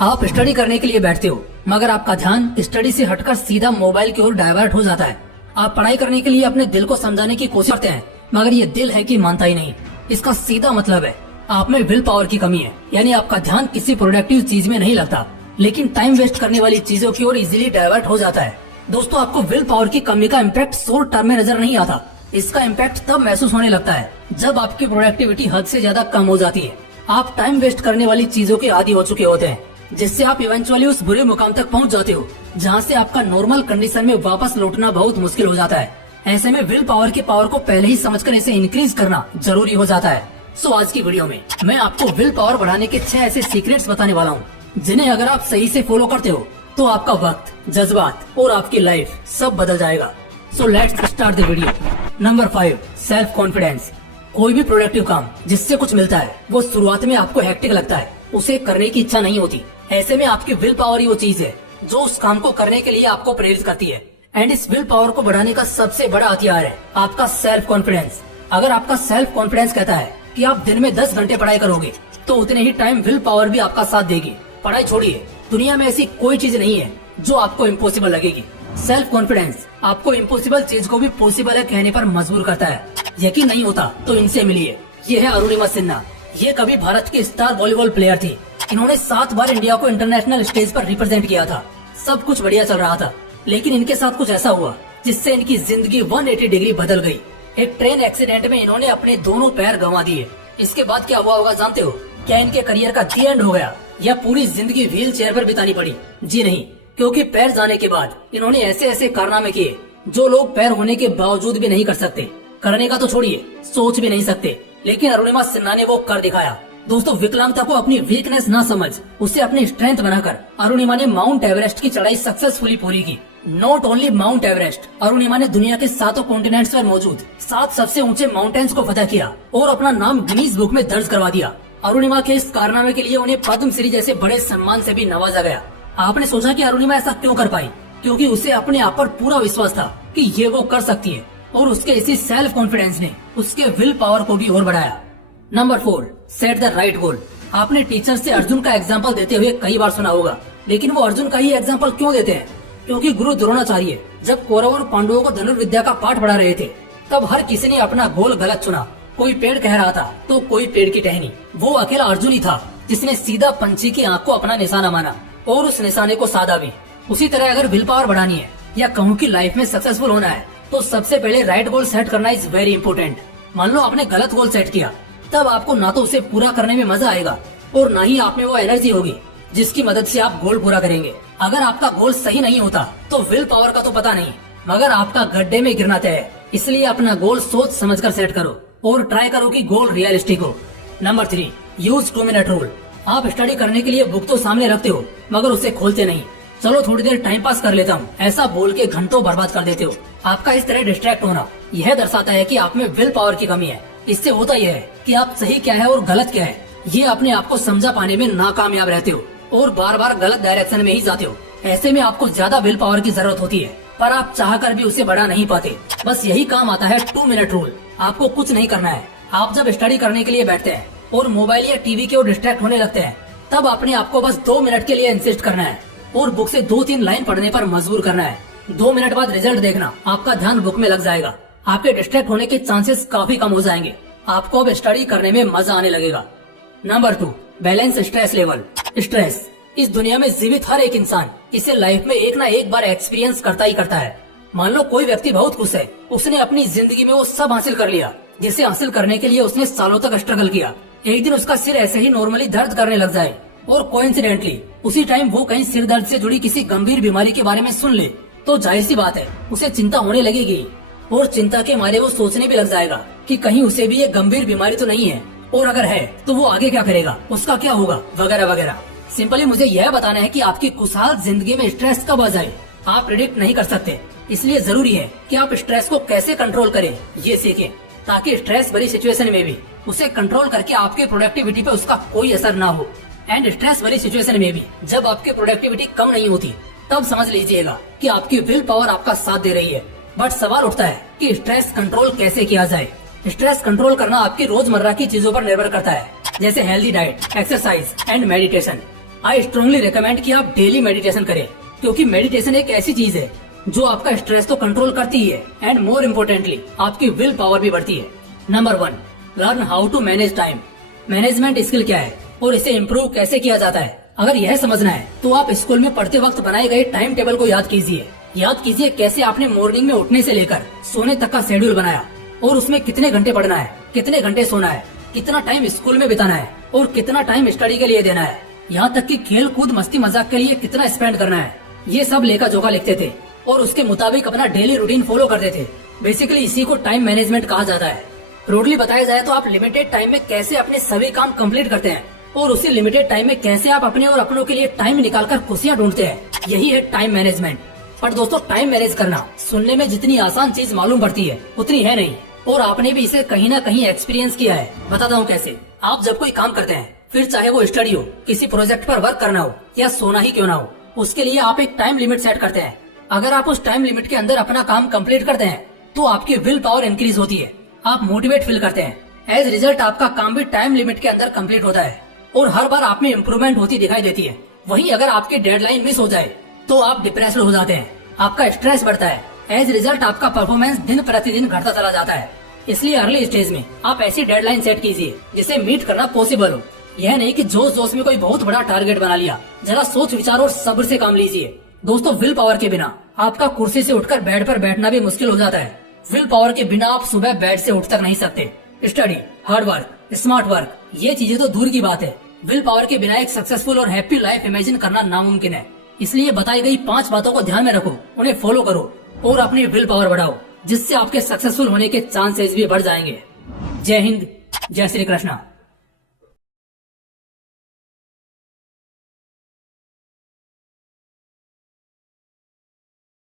आप स्टडी करने के लिए बैठते हो मगर आपका ध्यान स्टडी से हटकर सीधा मोबाइल की ओर डाइवर्ट हो जाता है। आप पढ़ाई करने के लिए अपने दिल को समझाने की कोशिश करते हैं मगर ये दिल है कि मानता ही नहीं। इसका सीधा मतलब है आप में विल पावर की कमी है, यानी आपका ध्यान किसी प्रोडक्टिव चीज में नहीं लगता लेकिन टाइम वेस्ट करने वाली चीजों की ओर इजीली डाइवर्ट हो जाता है। दोस्तों, आपको विल पावर की कमी का इम्पैक्ट शॉर्ट टर्म में नजर नहीं आता। इसका इम्पैक्ट तब महसूस होने लगता है जब आपकी प्रोडक्टिविटी हद से ज्यादा कम हो जाती है। आप टाइम वेस्ट करने वाली चीजों के आदी हो चुके होते हैं जिससे आप इवेंचुअली उस बुरे मुकाम तक पहुंच जाते हो जहां से आपका नॉर्मल कंडीशन में वापस लौटना बहुत मुश्किल हो जाता है। ऐसे में विल पावर की पावर को पहले ही समझकर इसे इंक्रीज करना जरूरी हो जाता है। सो आज की वीडियो में मैं आपको विल पावर बढ़ाने के 6 ऐसे सीक्रेट्स बताने वाला हूँ जिन्हें अगर आप सही से फॉलो करते हो तो आपका वक्त, जज्बात और आपकी लाइफ सब बदल जाएगा। So let's start the video. Number 5, self confidence. कोई भी प्रोडक्टिव काम जिससे कुछ मिलता है वो शुरुआत में आपको हेक्टिक लगता है, उसे करने की इच्छा नहीं होती। ऐसे में आपकी विल पावर ही वो चीज है जो उस काम को करने के लिए आपको प्रेरित करती है। एंड इस विल पावर को बढ़ाने का सबसे बड़ा हथियार है आपका सेल्फ कॉन्फिडेंस। अगर आपका सेल्फ कॉन्फिडेंस कहता है कि आप दिन में 10 घंटे पढ़ाई करोगे तो उतने ही टाइम विल पावर भी आपका साथ देगी। पढ़ाई छोड़िए, दुनिया में ऐसी कोई चीज नहीं है जो आपको इम्पॉसिबल लगेगी। सेल्फ कॉन्फिडेंस आपको इम्पॉसिबल चीज को भी पॉसिबल है कहने पर मजबूर करता है। यकीन नहीं होता तो इनसे मिलिए। ये है अरुणिमा सिन्हा। ये कभी भारत की स्टार वॉलीबॉल प्लेयर थी। इन्होंने 7 बार इंडिया को इंटरनेशनल स्टेज पर रिप्रेजेंट किया था। सब कुछ बढ़िया चल रहा था लेकिन इनके साथ कुछ ऐसा हुआ जिससे इनकी जिंदगी 180 डिग्री बदल गई। एक ट्रेन एक्सीडेंट में इन्होंने अपने दोनों पैर गंवा दिए। इसके बाद क्या हुआ होगा जानते हो? क्या इनके करियर का दी एंड हो गया या पूरी जिंदगी व्हील चेयर पर बितानी पड़ी? जी नहीं, क्योंकि पैर जाने के बाद इन्होंने ऐसे ऐसे कारनामे किए जो लोग पैर होने के बावजूद भी नहीं कर सकते। करने का तो छोड़िए, सोच भी नहीं सकते, लेकिन अरुणिमा सिन्हा ने वो कर दिखाया। दोस्तों, विकलांगता को अपनी वीकनेस न समझ उसे अपनी स्ट्रेंथ बनाकर अरुणिमा ने माउंट एवरेस्ट की चढ़ाई सक्सेसफुली पूरी की। Not only mount Everest, Arunima ने दुनिया के 7 कॉन्टिनेंट्स पर मौजूद 7 सबसे ऊंचे माउंटेन्स को फतह किया और अपना नाम गिनीज बुक में दर्ज करवा दिया। अरुणिमा के इस कारनामे के लिए उन्हें पद्मश्री जैसे बड़े सम्मान से भी नवाजा गया। आपने सोचा कि अरुणिमा ऐसा क्यों कर पाई? क्योंकि उसे अपने आप पर पूरा विश्वास था कि ये वो कर सकती है और उसके इसी सेल्फ कॉन्फिडेंस ने उसके विल पावर को भी और बढ़ाया। Number 4, set the right goal. आपने टीचर से अर्जुन का एग्जाम्पल देते हुए कई बार सुना होगा, लेकिन वो अर्जुन का ही एग्जाम्पल क्यों देते हैं? क्योंकि गुरु द्रोणाचार्य जब कौरव और पांडवों को धनुर्विद्या का पाठ पढ़ा रहे थे तब हर किसी ने अपना गोल गलत चुना। कोई पेड़ कह रहा था तो कोई पेड़ की टहनी। वो अकेला अर्जुन ही था जिसने सीधा पंछी की आंख को अपना निशाना माना और उस निशाने को साधा भी। उसी तरह अगर विल पावर बढ़ानी है या कहूँ की लाइफ में सक्सेसफुल होना है तो सबसे पहले राइट गोल सेट करना इज वेरी इंपोर्टेंट। मान लो आपने गलत गोल सेट किया, तब आपको ना तो उसे पूरा करने में मजा आएगा और ना ही आप में वो एनर्जी होगी जिसकी मदद से आप गोल पूरा करेंगे। अगर आपका गोल सही नहीं होता तो विल पावर का तो पता नहीं मगर आपका गड्ढे में गिरना तय है। इसलिए अपना गोल सोच समझकर सेट करो और ट्राई करो कि गोल रियलिस्टिक हो। Number 3, use 2 minute rule. आप स्टडी करने के लिए बुक तो सामने रखते हो मगर उसे खोलते नहीं। चलो थोड़ी देर टाइम पास कर लेता हूँ, ऐसा बोल के घंटों बर्बाद कर देते हो। आपका इस तरह डिस्ट्रैक्ट होना यह दर्शाता है कि आप में विल पावर की कमी है। इससे होता यह है कि आप सही क्या है और गलत क्या है ये अपने आप को समझा पाने में नाकामयाब रहते हो और बार बार गलत डायरेक्शन में ही जाते हो। ऐसे में आपको ज्यादा विल पावर की जरूरत होती है पर आप चाहकर भी उसे बढ़ा नहीं पाते। बस यही काम आता है 2 मिनट रूल। आपको कुछ नहीं करना है। आप जब स्टडी करने के लिए बैठते हैं और मोबाइल या टीवी के ओर डिस्ट्रैक्ट होने लगते हैं तब अपने आप को बस 2 मिनट के लिए इंसिस्ट करना है और बुक से 2-3 लाइन पढ़ने पर मजबूर करना है। 2 मिनट बाद रिजल्ट देखना, आपका ध्यान बुक में लग जाएगा। आपके डिस्ट्रैक्ट होने के चांसेस काफी कम हो जाएंगे। आपको अब स्टडी करने में मजा आने लगेगा। Number 2, balance stress level. Stress इस दुनिया में जीवित हर एक इंसान इसे लाइफ में एक ना एक बार एक्सपीरियंस करता ही करता है। मान लो कोई व्यक्ति बहुत खुश है, उसने अपनी जिंदगी में वो सब हासिल कर लिया जिसे हासिल करने के लिए उसने सालों तक स्ट्रगल किया। एक दिन उसका सिर ऐसे ही नॉर्मली दर्द करने लग जाए और कोइंसिडेंटली उसी टाइम वो कहीं सिर दर्द से जुड़ी किसी गंभीर बीमारी के बारे में सुन ले तो जाहिर सी बात है उसे चिंता होने लगेगी और चिंता के मारे वो सोचने भी लग जाएगा कि कहीं उसे भी ये गंभीर बीमारी तो नहीं है और अगर है तो वो आगे क्या करेगा, उसका क्या होगा, वगैरह वगैरह। सिंपली मुझे यह बताना है कि आपकी खुशहाल जिंदगी में स्ट्रेस कब आ जाए आप प्रिडिक्ट नहीं कर सकते। इसलिए जरूरी है कि आप स्ट्रेस को कैसे कंट्रोल करें ये सीखें ताकि स्ट्रेस भरी सिचुएशन में भी उसे कंट्रोल करके आपके प्रोडक्टिविटी पे उसका कोई असर ना हो। एंड स्ट्रेस भरी सिचुएशन में भी जब आपकी प्रोडक्टिविटी कम नहीं होती तब समझ लीजिएगा कि आपकी विल पावर आपका साथ दे रही है। बट सवाल उठता है कि स्ट्रेस कंट्रोल कैसे किया जाए। स्ट्रेस कंट्रोल करना आपकी रोजमर्रा की चीजों पर निर्भर करता है, जैसे healthy diet, exercise and meditation. I strongly recommend कि आप डेली मेडिटेशन करें, क्योंकि मेडिटेशन एक ऐसी चीज है जो आपका स्ट्रेस तो कंट्रोल करती ही है एंड मोर इम्पोर्टेंटली आपकी विल पावर भी बढ़ती है। नंबर 1, learn how to manage time. Management skill क्या है और इसे इम्प्रूव कैसे किया जाता है, अगर यह समझना है तो आप स्कूल में पढ़ते वक्त बनाए गए टाइम टेबल को याद कीजिए कैसे आपने मॉर्निंग में उठने से लेकर सोने तक का शेड्यूल बनाया और उसमें कितने घंटे पढ़ना है, कितने घंटे सोना है, कितना टाइम स्कूल में बिताना है और कितना टाइम स्टडी के लिए देना है, यहाँ तक कि खेल कूद मस्ती मजाक के लिए कितना स्पेंड करना है। ये सब लेखा जोखा लिखते थे और उसके मुताबिक अपना डेली रूटीन फॉलो करते थे। बेसिकली इसी को टाइम मैनेजमेंट कहा जाता है। ब्रॉडली बताया जाए तो आप लिमिटेड टाइम में कैसे अपने सभी काम कंप्लीट करते हैं और उसी लिमिटेड टाइम में कैसे आप अपने और अपनों के लिए टाइम निकालकर खुशियाँ ढूंढते हैं, यही है टाइम मैनेजमेंट। पर दोस्तों, टाइम मैनेज करना सुनने में जितनी आसान चीज मालूम पड़ती है उतनी है नहीं, और आपने भी इसे कहीं ना कहीं एक्सपीरियंस किया है। बताता हूँ कैसे। आप जब कोई काम करते हैं, फिर चाहे वो स्टडी हो, किसी प्रोजेक्ट पर वर्क करना हो या सोना ही क्यों ना हो, उसके लिए आप एक टाइम लिमिट सेट करते हैं। अगर आप उस टाइम लिमिट के अंदर अपना काम कंप्लीट करते हैं तो आपकी विल पावर इंक्रीज होती है, आप मोटिवेट फील करते हैं। एज रिजल्ट आपका काम भी टाइम लिमिट के अंदर कंप्लीट होता है और हर बार आप में इम्प्रूवमेंट होती दिखाई देती है। वहीं अगर आपकी डेडलाइन मिस हो जाए तो आप डिप्रेस्ड हो जाते हैं, आपका स्ट्रेस बढ़ता है। एज रिजल्ट आपका परफॉर्मेंस दिन प्रतिदिन घटता चला जाता है। इसलिए अर्ली स्टेज में आप ऐसी डेडलाइन सेट कीजिए जिसे मीट करना पॉसिबल हो। यह नहीं कि जोश जोश में कोई बहुत बड़ा टारगेट बना लिया। जरा सोच विचार और सब्र से काम लीजिए। दोस्तों, विल पावर के बिना आपका कुर्सी से उठकर बेड पर बैठना भी मुश्किल हो जाता है। विल पावर के बिना आप सुबह बेड से उठ तक नहीं सकते। Study, hard work, smart work, ये चीजें तो दूर की बात है। विल पावर के बिना एक सक्सेसफुल और हैप्पी लाइफ इमेजिन करना नामुमकिन है। इसलिए बताई गई 5 बातों को ध्यान में रखो, उन्हें फॉलो करो और अपनी विल पावर बढ़ाओ, जिससे आपके सक्सेसफुल होने के चांसेस भी बढ़ जाएंगे। जय हिंद, जय श्री कृष्णा।